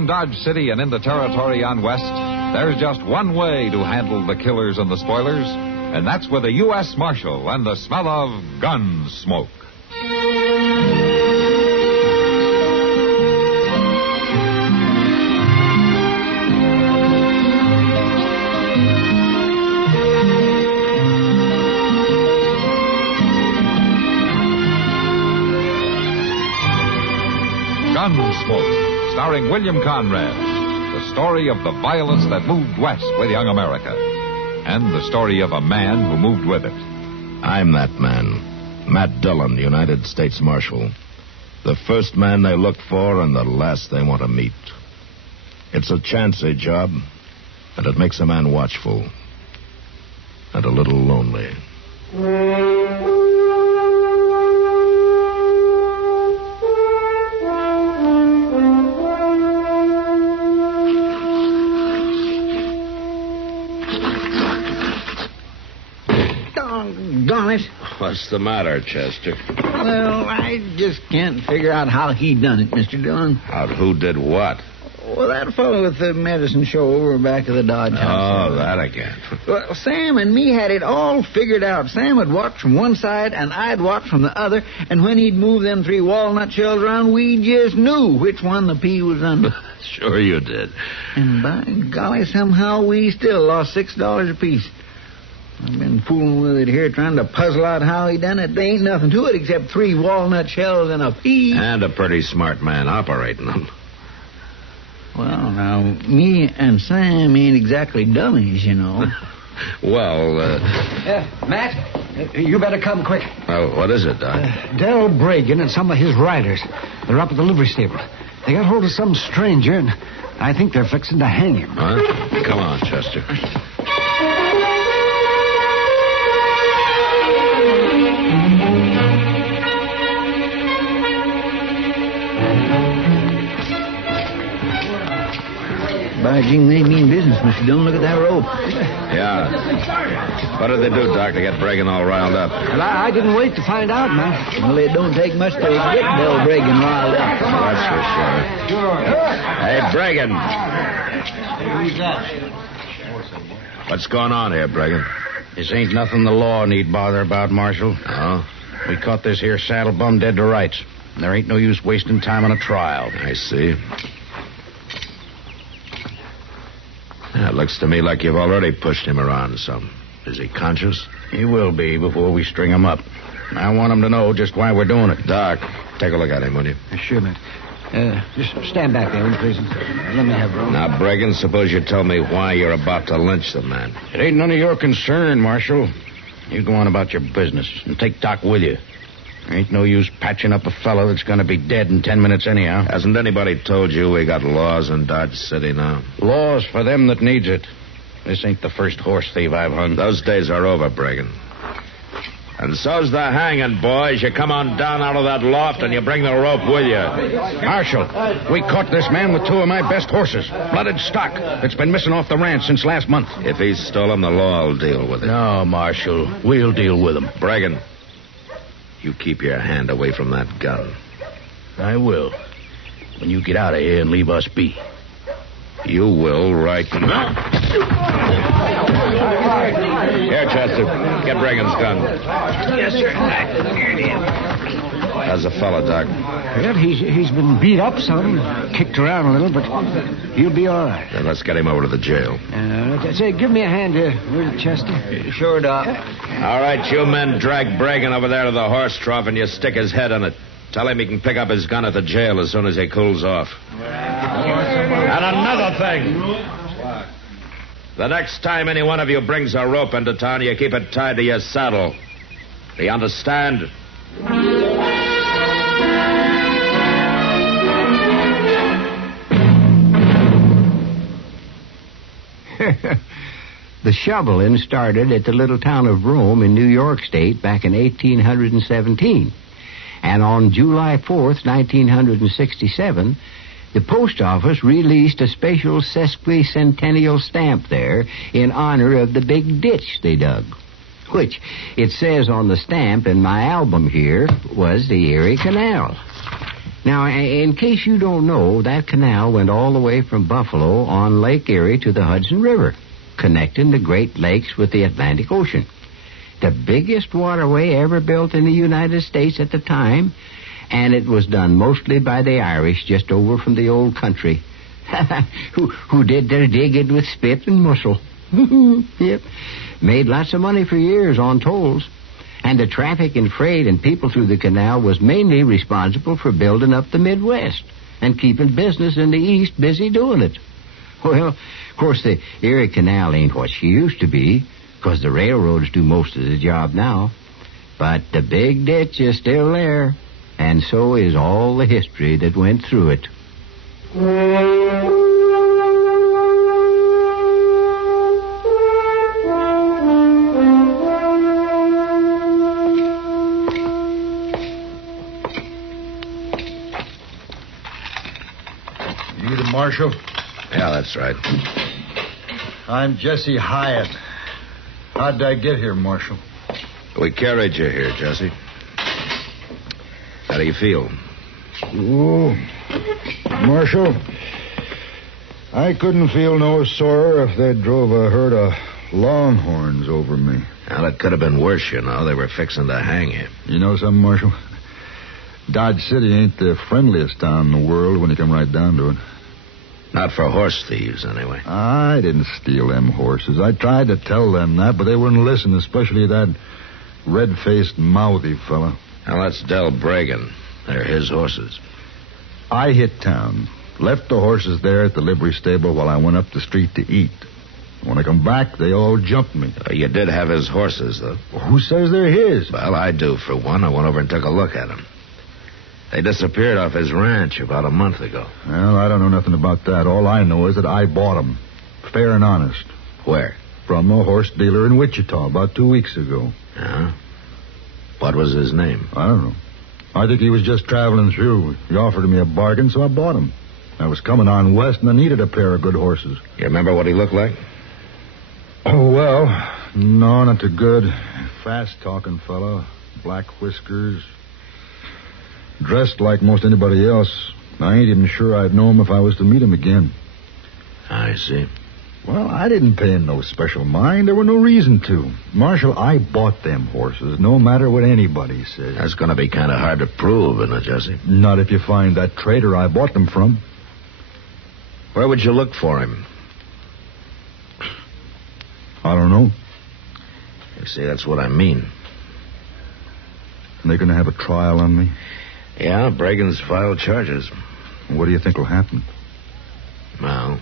around Dodge City and in the territory on West, there's just one way to handle the killers and the spoilers, and that's with a U.S. Marshal and the smell of Gunsmoke. Gunsmoke, starring William Conrad. The story of the violence that moved west with young America. And the story of a man who moved with it. I'm that man. Matt Dillon, United States Marshal. The first man they look for and the last they want to meet. It's a chancy job, and it makes a man watchful. And a little lonely. What's the matter, Chester? Well, I just can't figure out how he done it, Mr. Dillon. Who did what? Well, that fellow with the medicine show over back of the Dodge house. Oh, that again. Well, Sam and me had it all figured out. Sam would watch from one side, and I'd watch from the other, and when he'd move them 3 walnut shells around, we just knew which one the pea was under. Sure you did. And by golly, somehow we still lost $6 apiece. I've been fooling with it here, trying to puzzle out how he done it. There ain't nothing to it except 3 walnut shells and a pea. And a pretty smart man operating them. Well, now, me and Sam ain't exactly dummies, you know. Well, Matt, you better come quick. Well, what is it, Doc? Darrell Bragan and some of his riders. They're up at the livery stable. They got hold of some stranger, and I think they're fixing to hang him. Huh? Come on, Chester. By jing, they mean business, Mr. Dillon. Look at that rope. Yeah. What did they do, Doc, to get Bragan all riled up? Well, I didn't wait to find out, man. Well, it don't take much to get Bill Bragan riled up. That's for sure. Hey, Bragan. What's going on here, Bragan? This ain't nothing the law need bother about, Marshal. Oh? We caught this here saddle bum dead to rights. There ain't no use wasting time on a trial. I see. It looks to me like you've already pushed him around some. Is he conscious? He will be before we string him up. I want him to know just why we're doing it. Doc, take a look at him, will you? Sure, Matt. Just stand back there, please. Let me have room. Now, Bragan, suppose you tell me why you're about to lynch the man. It ain't none of your concern, Marshal. You go on about your business and take Doc with you. There ain't no use patching up a fellow that's going to be dead in 10 minutes anyhow. Hasn't anybody told you we got laws in Dodge City now? Laws for them that needs it. This ain't the first horse thief I've hung. Those days are over, Bragan. And so's the hanging, boys. You come on down out of that loft and you bring the rope with you. Marshal, we caught this man with 2 of my best horses. Blooded stock that's been missing off the ranch since last month. If he's stolen, the law will deal with it. No, Marshal. We'll deal with him. Bragan, you keep your hand away from that gun. I will. When you get out of here and leave us be. You will right now. Here, Chester. Get Bragan's gun. Yes, sir. How's the fella, Doc? Well, he's been beat up some, kicked around a little, but he'll be all right. Then let's get him over to the jail. Say, give me a hand here, will you, Chester? Sure, Doc. All right, you men drag Bragan over there to the horse trough and you stick his head on it. Tell him he can pick up his gun at the jail as soon as he cools off. And another thing. The next time any one of you brings a rope into town, you keep it tied to your saddle. Do you understand? The shoveling started at the little town of Rome in New York State back in 1817. And on July 4th, 1967, the post office released a special sesquicentennial stamp there in honor of the big ditch they dug, which, it says on the stamp in my album here, was the Erie Canal. Now, in case you don't know, that canal went all the way from Buffalo on Lake Erie to the Hudson River, connecting the Great Lakes with the Atlantic Ocean. The biggest waterway ever built in the United States at the time, and it was done mostly by the Irish just over from the old country, who did their digging with spit and muscle. Yep. Made lots of money for years on tolls. And the traffic and freight and people through the canal was mainly responsible for building up the Midwest and keeping business in the East busy doing it. Well, of course, the Erie Canal ain't what she used to be, because the railroads do most of the job now. But the big ditch is still there, and so is all the history that went through it. You the marshal? Yeah, that's right. I'm Jesse Hyatt. How'd I get here, Marshal? We carried you here, Jesse. How do you feel? Oh, Marshal, I couldn't feel no sorer if they drove a herd of longhorns over me. Well, it could have been worse, you know. They were fixing to hang you. You know something, Marshal? Dodge City ain't the friendliest town in the world when you come right down to it. Not for horse thieves, anyway. I didn't steal them horses. I tried to tell them that, but they wouldn't listen, especially that red-faced, mouthy fella. Now, that's Del Bragan. They're his horses. I hit town, left the horses there at the livery stable while I went up the street to eat. When I come back, they all jumped me. You did have his horses, though. Who says they're his? Well, I do, for one. I went over and took a look at them. They disappeared off his ranch about a month ago. Well, I don't know nothing about that. All I know is that I bought them, fair and honest. Where? From a horse dealer in Wichita about 2 weeks ago. Yeah? What was his name? I don't know. I think he was just traveling through. He offered me a bargain, so I bought him. I was coming on west, and I needed a pair of good horses. You remember what he looked like? Oh, well, no, not too good. Fast-talking fellow, black whiskers, dressed like most anybody else. I ain't even sure I'd know him if I was to meet him again. I see. Well, I didn't pay him no special mind. There were no reason to. Marshal, I bought them horses, no matter what anybody says. That's going to be kind of hard to prove, isn't it, Jesse? Not if you find that trader I bought them from. Where would you look for him? I don't know. You see, that's what I mean. They're going to have a trial on me? Yeah, Bragan's filed charges. What do you think will happen? Well,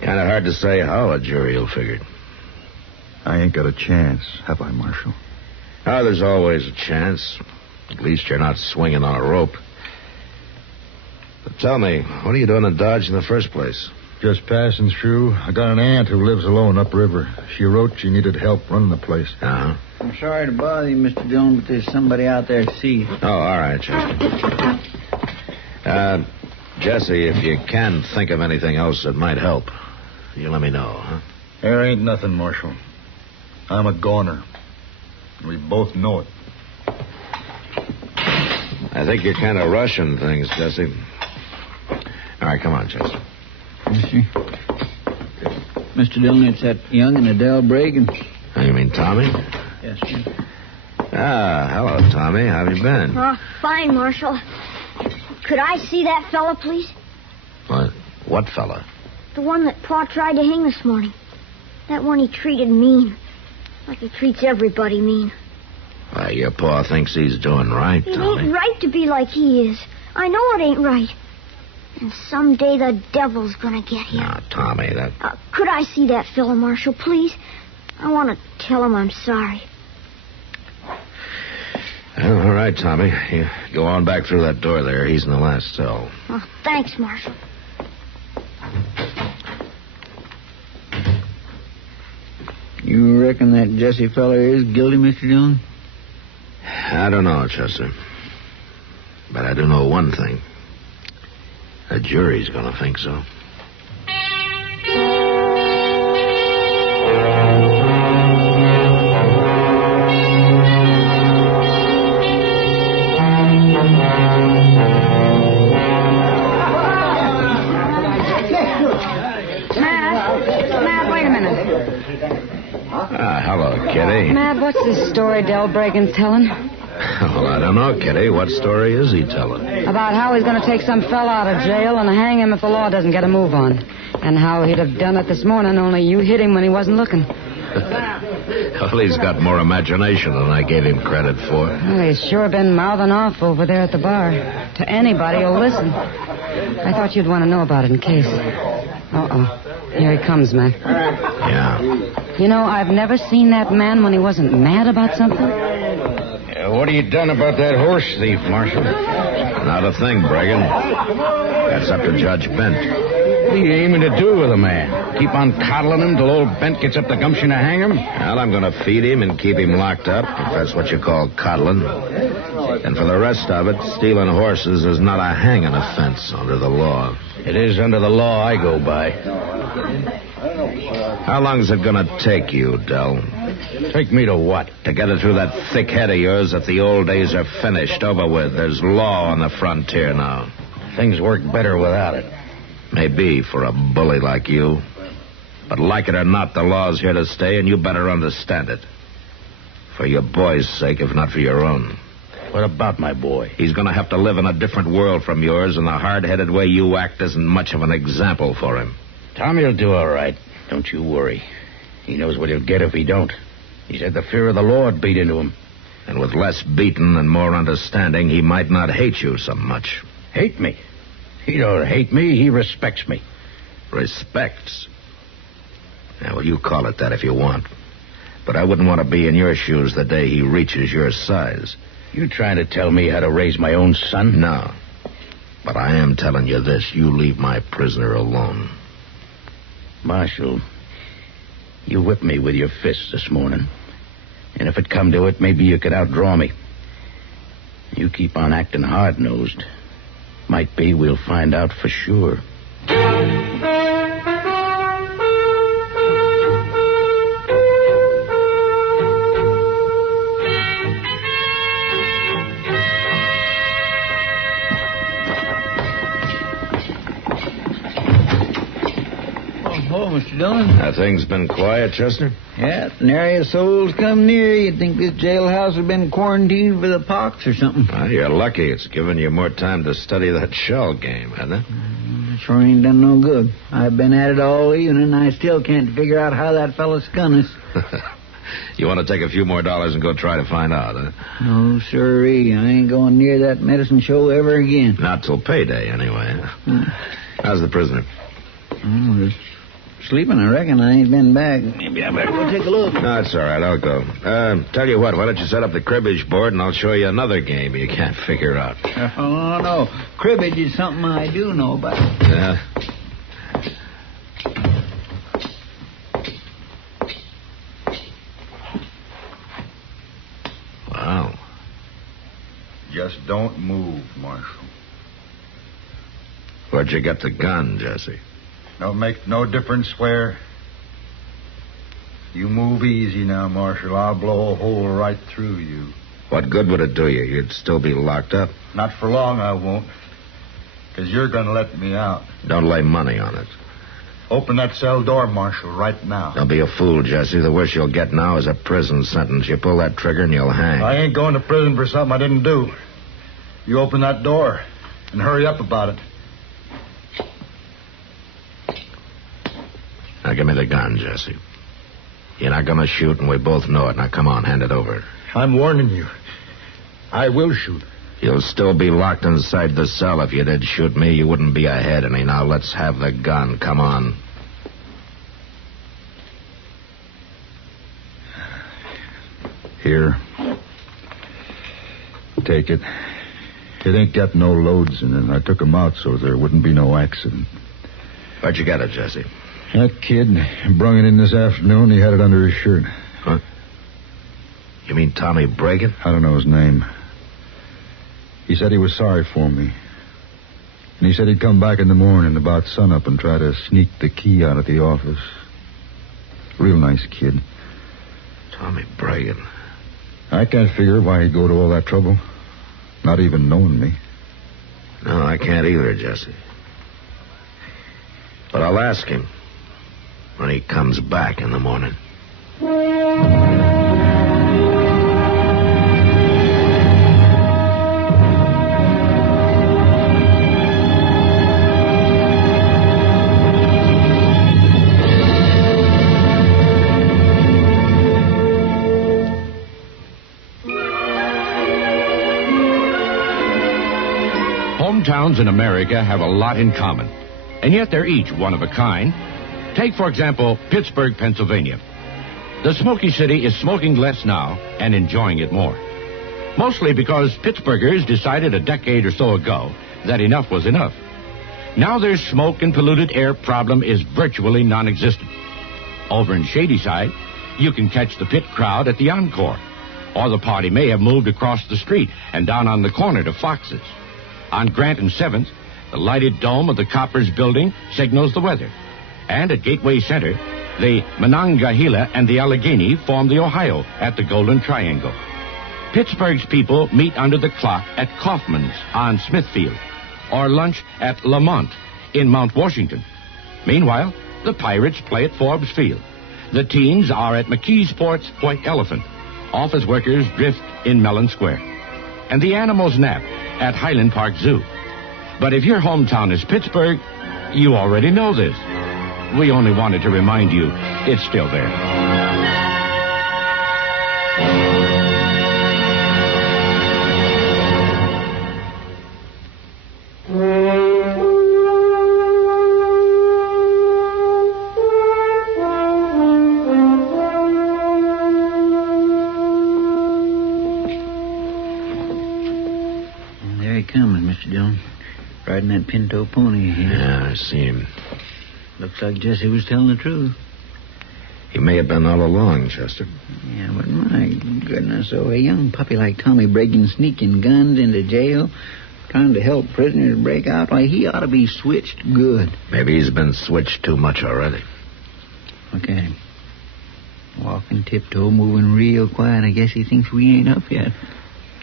kind of hard to say how a jury will figure. I ain't got a chance, have I, Marshal? Oh, there's always a chance. At least you're not swinging on a rope. But tell me, what are you doing in Dodge in the first place? Just passing through. I got an aunt who lives alone upriver. She wrote she needed help running the place. Uh-huh. I'm sorry to bother you, Mr. Dillon, but there's somebody out there to see you. Oh, all right, Chester. Jesse, if you can think of anything else that might help, you let me know, huh? There ain't nothing, Marshal. I'm a goner. We both know it. I think you're kind of rushing things, Jesse. All right, come on, Chester. Yes, sir. Mr. Dillon, it's that young and Adele Bragan. Oh, you mean Tommy? Yes, sir. Ah, hello, Tommy. How have you been? Fine, Marshal. Could I see that fella, please? What fella? The one that Pa tried to hang this morning. That one he treated mean. Like he treats everybody mean. Why, your Pa thinks he's doing right, It Tommy. ain't right to be like he is. I know it ain't right. And someday the devil's gonna get him. Now, Tommy, that... Could I see that fella, Marshal, please? I want to tell him I'm sorry. Well, all right, Tommy. You go on back through that door there. He's in the last cell. Oh, thanks, Marshal. You reckon that Jesse fella is guilty, Mr. Dillon? I don't know, Chester. But I do know one thing. The jury's going to think so. Hello, Kitty. Matt, what's this story Del Bragan's telling? Well, I don't know, Kitty. What story is he telling? About how he's going to take some fella out of jail and hang him if the law doesn't get a move on. And how he'd have done it this morning, only you hit him when he wasn't looking. Well, he's got more imagination than I gave him credit for. Well, he's sure been mouthing off over there at the bar. To anybody who'll listen. I thought you'd want to know about it in case. Uh-oh. Here he comes, Mac. Yeah. You know, I've never seen that man when he wasn't mad about something. What have you done about that horse thief, Marshal? Not a thing, Bragan. That's up to Judge Bent. What are you aiming to do with a man? Keep on coddling him till old Bent gets up the gumption to hang him? Well, I'm going to feed him and keep him locked up, if that's what you call coddling. And for the rest of it, stealing horses is not a hanging offense under the law. It is under the law I go by. How long is it going to take you, Del? Take me to what? To get it through that thick head of yours that the old days are finished, over with. There's law on the frontier now. Things work better without it. Maybe for a bully like you. But like it or not, the law's here to stay, and you better understand it. For your boy's sake, if not for your own. What about my boy? He's going to have to live in a different world from yours, and the hard-headed way you act isn't much of an example for him. Tommy'll do all right. Don't you worry. He knows what he'll get if he don't. He's had the fear of the Lord beat into him. And with less beating and more understanding, he might not hate you so much. Hate me? He don't hate me. He respects me. Respects? Yeah, well, you call it that if you want. But I wouldn't want to be in your shoes the day he reaches your size. You trying to tell me how to raise my own son? No. But I am telling you this. You leave my prisoner alone. Marshal, you whipped me with your fists this morning. And if it come to it, maybe you could outdraw me. You keep on acting hard-nosed. Might be we'll find out for sure. Mr. Dillon? Things been quiet, Chester? Yeah, nary a soul's come near. You'd think this jailhouse had been quarantined for the pox or something. Well, you're lucky. It's given you more time to study that shell game, hasn't it? Sure ain't done no good. I've been at it all evening, and I still can't figure out how that fella skun us. You want to take a few more dollars and go try to find out, huh? No, sirree. I ain't going near that medicine show ever again. Not till payday, anyway. How's the prisoner? Just sleeping, I reckon. I ain't been back. Maybe I better go take a look. No, it's all right. I'll go. Tell you what, why don't you set up the cribbage board and I'll show you another game you can't figure out. Oh, no. Cribbage is something I do know about. Yeah. Wow. Just don't move, Marshal. Where'd you get the gun, Jesse? Don't make no difference where. You move easy now, Marshal. I'll blow a hole right through you. What good would it do you? You'd still be locked up. Not for long, I won't. Because you're going to let me out. Don't lay money on it. Open that cell door, Marshal, right now. Don't be a fool, Jesse. The worst you'll get now is a prison sentence. You pull that trigger and you'll hang. I ain't going to prison for something I didn't do. You open that door and hurry up about it. Now, give me the gun, Jesse. You're not going to shoot, and we both know it. Now, come on, hand it over. I'm warning you. I will shoot. You'll still be locked inside the cell. If you did shoot me, you wouldn't be ahead of me. Now, let's have the gun. Come on. Here. Take it. It ain't got no loads in it. I took 'em out so there wouldn't be no accident. Where'd you get it, Jesse? That kid brung it in this afternoon. He had it under his shirt. Huh? You mean Tommy Bragan? I don't know his name. He said he was sorry for me. And he said he'd come back in the morning about sunup and try to sneak the key out of the office. Real nice kid. Tommy Bragan. I can't figure why he'd go to all that trouble. Not even knowing me. No, I can't either, Jesse. But I'll ask him. when he comes back in the morning. Hometowns in America have a lot in common, and yet they're each one of a kind. Take, for example, Pittsburgh, Pennsylvania. The Smoky City is smoking less now and enjoying it more. Mostly because Pittsburghers decided a decade or so ago that enough was enough. Now their smoke and polluted air problem is virtually non-existent. Over in Shadyside, you can catch the pit crowd at the Encore, or the party may have moved across the street and down on the corner to Fox's. On Grant and 7th, the lighted dome of the Coppers building signals the weather. And at Gateway Center, the Monongahela and the Allegheny form the Ohio at the Golden Triangle. Pittsburgh's people meet under the clock at Kaufman's on Smithfield, or lunch at Lamont in Mount Washington. Meanwhile, the Pirates play at Forbes Field. The teens are at McKeesport's White Elephant. Office workers drift in Mellon Square. And the animals nap at Highland Park Zoo. But if your hometown is Pittsburgh, you already know this. We only wanted to remind you it's still there. There he comes, Mr. Dillon. Riding that pinto pony here. Yeah, I see him. Looks like Jesse was telling the truth. He may have been all along, Chester. Yeah, but my goodness, so a young puppy like Tommy breaking sneaking guns into jail, trying to help prisoners break out, why, he ought to be switched good. Maybe he's been switched too much already. Look at him. Walking tiptoe, moving real quiet. I guess he thinks we ain't up yet.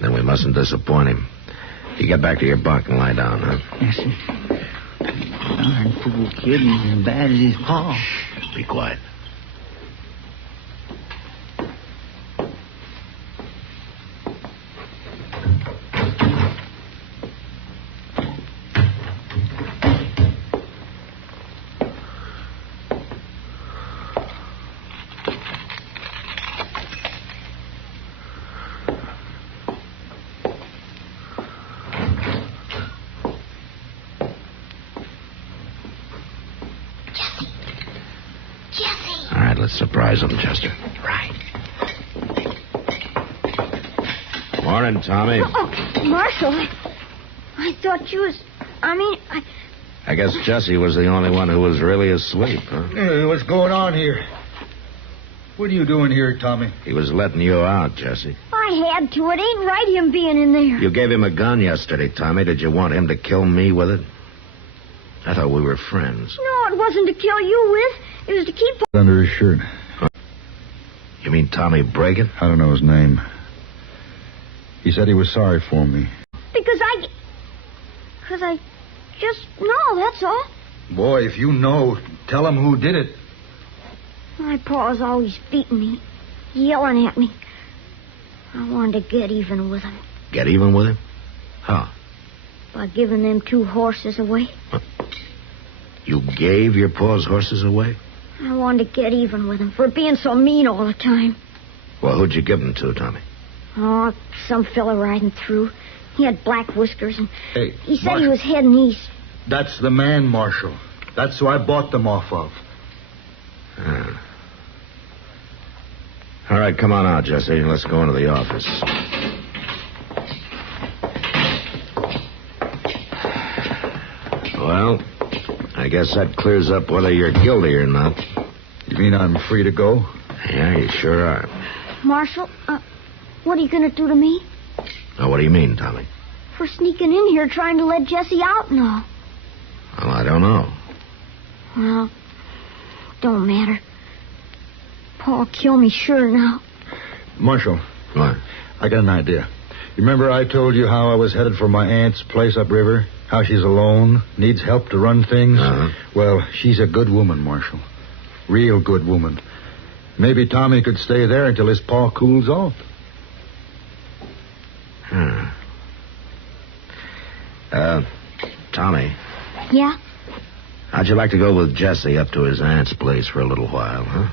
Then we mustn't disappoint him. You get back to your bunk and lie down, huh? Yes, sir. Darn fool kid, he's as bad as his paw. Shh, be quiet. Let's surprise him, Chester. Right. Morning, Tommy. Oh, Marshal, I thought you was... I guess Jesse was the only one who was really asleep, huh? Hey, what's going on here? What are you doing here, Tommy? He was letting you out, Jesse. I had to. It ain't right him being in there. You gave him a gun yesterday, Tommy. Did you want him to kill me with it? I thought we were friends. No, it wasn't to kill you with. It was to keep... Under his shirt. You mean Tommy Bragan? I don't know his name. He said he was sorry for me. Because I just know, that's all. Boy, if you know, tell him who did it. My pa's always beating me, yelling at me. I wanted to get even with him. Get even with him? How? By giving them 2 horses away. Huh? You gave your pa's horses away? I wanted to get even with him for being so mean all the time. Well, who'd you give them to, Tommy? Oh, some fella riding through. He had black whiskers, and hey, he said Marshal, he was heading east. That's the man, Marshal. That's who I bought them off of. Ah. All right, come on out, Jesse. Let's go into the office. Well, I guess that clears up whether you're guilty or not. You mean I'm free to go? Yeah, you sure are. Marshal, what are you going to do to me? Now, what do you mean, Tommy? For sneaking in here trying to let Jesse out and all. Well, I don't know. Well, don't matter. Pa'll kill me sure now. Marshal. What? I got an idea. You remember I told you how I was headed for my aunt's place upriver? How she's alone, needs help to run things? Uh-huh. Well, she's a good woman, Marshal. Real good woman. Maybe Tommy could stay there until his paw cools off. Tommy, Yeah? how'd you like to go with Jesse up to his aunt's place for a little while, huh?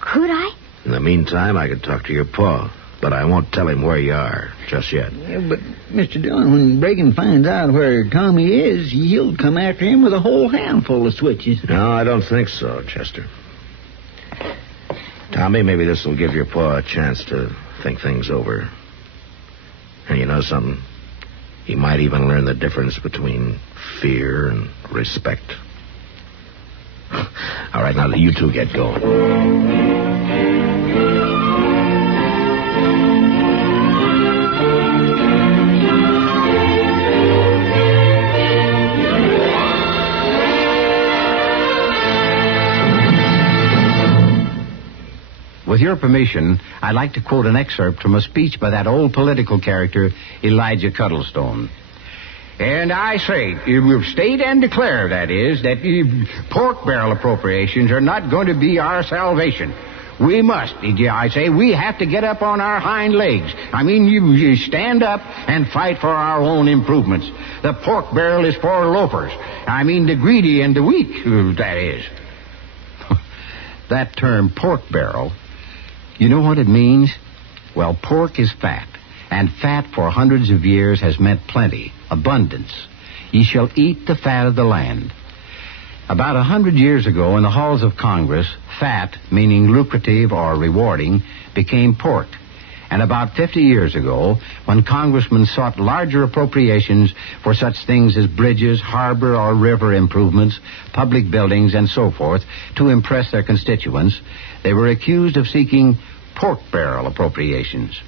Could I? In the meantime, I could talk to your pa, but I won't tell him where you are just yet. Yeah, but, Mr. Dillon, when Reagan finds out where Tommy is, he'll come after him with a whole handful of switches. No, I don't think so, Chester. Tommy, maybe this will give your pa a chance to think things over. And you know something? He might even learn the difference between fear and respect. All right, now you two get going. With your permission, I'd like to quote an excerpt from a speech by that old political character, Elijah Cuddlestone. And I say, we've stated and declared, that is, that pork barrel appropriations are not going to be our salvation. We must, I say, we have to get up on our hind legs. I mean, you stand up and fight for our own improvements. The pork barrel is for loafers. I mean, the greedy and the weak, that is. That term, pork barrel, you know what it means? Well, pork is fat, and fat for hundreds of years has meant plenty, abundance. Ye shall eat the fat of the land. About 100 years ago, in the halls of Congress, fat, meaning lucrative or rewarding, became pork. And about 50 years ago, when congressmen sought larger appropriations for such things as bridges, harbor or river improvements, public buildings, and so forth, to impress their constituents, they were accused of seeking pork barrel appropriations.